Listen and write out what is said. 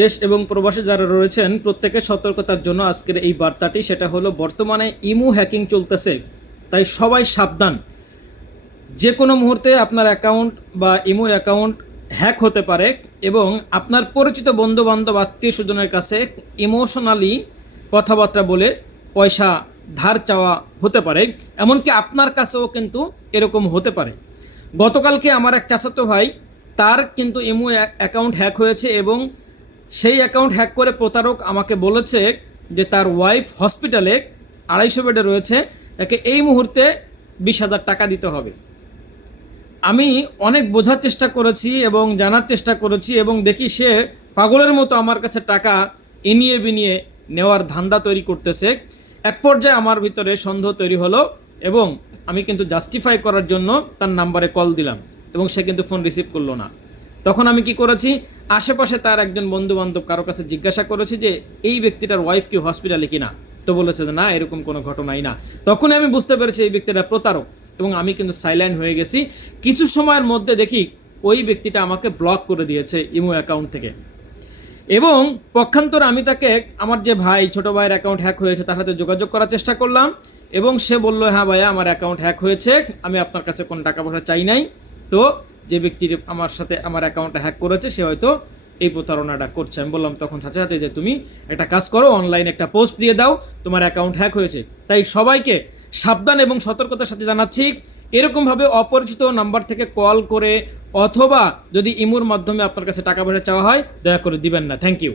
দেশ এবং প্রবাসে যারা রয়েছেন প্রত্যেকের সতর্কতার জন্য আজকের এই বার্তাটি, সেটা হলো বর্তমানে ইমো হ্যাকিং চলতেছে, তাই সবাই সাবধান। যে কোনো মুহূর্তে আপনার অ্যাকাউন্ট বা ইমো অ্যাকাউন্ট হ্যাক হতে পারে এবং আপনার পরিচিত বন্ধুবান্ধব আত্মীয় স্বজনের কাছে ইমোশনালি কথাবার্তা বলে পয়সা ধার চাওয়া হতে পারে, এমনকি আপনার কাছেও কিন্তু এরকম হতে পারে। গতকালকে আমার এক চাচাতো ভাই, তার কিন্তু ইমো অ্যাকাউন্ট হ্যাক হয়েছে এবং সেই অ্যাকাউন্ট হ্যাক করে প্রতারক আমাকে বলেছে যে তার ওয়াইফ হসপিটালে 250 বেডে রয়েছে, তাকে এই মুহূর্তে 20,000 টাকা দিতে হবে। আমি অনেক বোঝার চেষ্টা করেছি এবং জানার চেষ্টা করেছি এবং দেখি সে পাগলের মতো আমার কাছে টাকা এনিয়ে বিনিয়ে নেওয়ার ধান্দা তৈরি করতেছে। এক পর্যায়ে আমার ভিতরে সন্দেহ তৈরি হলো এবং আমি কিন্তু জাস্টিফাই করার জন্য তার নাম্বারে কল দিলাম এবং সে কিন্তু ফোন রিসিভ করলো না। তখন আমি কি করেছি, আশেপাশে তার একজন বন্ধুবান্ধব কারো কাছে জিজ্ঞাসা করেছি যে এই ব্যক্তিটার ওয়াইফ কি হসপিটালে কিনা, তো বলেছে যে না, এরকম কোনো ঘটনাই না। তখন আমি বুঝতে পেরেছি এই ব্যক্তিটা প্রতারক এবং আমি কিন্তু সাইলেন্ট হয়ে গেছি। কিছু সময়ের মধ্যে দেখি ওই ব্যক্তিটা আমাকে ব্লক করে দিয়েছে ইমো অ্যাকাউন্ট থেকে এবং পক্ষান্তরে আমি তাকে, আমার যে ভাই, ছোটো ভাইয়ের অ্যাকাউন্ট হ্যাক হয়েছে, তার সাথে যোগাযোগ করার চেষ্টা করলাম এবং সে বলল হ্যাঁ ভাইয়া, আমার অ্যাকাউন্ট হ্যাক হয়েছে, আমি আপনার কাছে কোনো টাকা পয়সা চাই নাই। তো যে ব্যক্তির আমার সাথে আমার অ্যাকাউন্টটা হ্যাক করেছে সে হয়তো এই প্রতারণাটা করছে। আমি বললাম তখন সাথে সাথে যে তুমি একটা কাজ করো, অনলাইনে একটা পোস্ট দিয়ে দাও, তোমার অ্যাকাউন্ট হ্যাক হয়েছে। তাই সবাইকে সাবধান এবং সতর্কতার সাথে জানাচ্ছি, এরকমভাবে অপরিচিত নাম্বার থেকে কল করে অথবা যদি ইমোর মাধ্যমে আপনার কাছে টাকা পয়সা চাওয়া হয়, দয়া করে দিবেন না। Thank you.